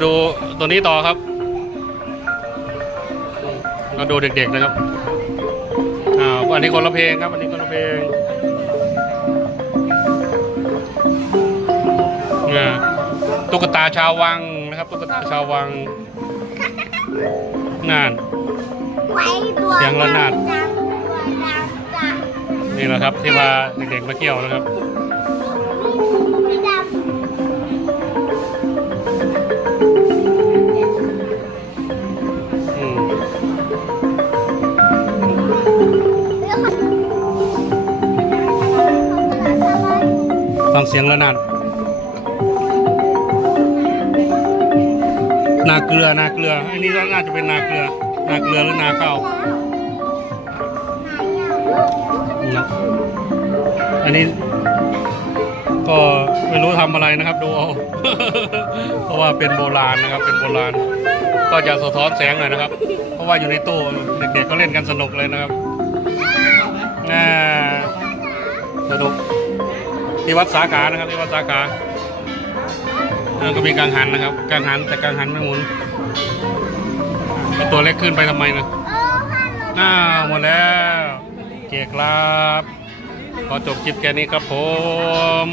มาดูตัวนี้ต่อครับมาดูเด็กๆนะครับอ่าอันนี้คนละเพลงครับอันนี้คนละเพลงอ่าตุ๊กตาชาววังนะครับตุ๊กตาชาววังนั่นไว้ตัวเสียงระนาดจังตัวดังจังนี่แหละครับที่พาเด็กๆมาเที่ยวนะครับ ฟังเสียงระนาดนาเกลือนาเกลือ อันนี้น่าจะเป็นนาเกลือ นาเกลือหรือนาข้าวอันนี้ ก็ไม่รู้ทำอะไรนะครับ ดูเอาเพราะว่าเป็นโบราณนะครับ เป็นโบราณ ก็จะสะท้อนแสงหน่อยนะครับ เพราะว่าอยู่ในตู้เด็กๆก็เล่นกันสนุกเลยนะครับน่าสนุก ที่วัดสาขานะครับที่วัดสาขาแล้วก็มีกังหันนะครับกังหันแต่กังหันไม่หมุนตัวเล็กขึ้นไปทำไมนะอ้าหมดแล้ว เกียครับ ขอจบคลิปแค่นี้ครับผม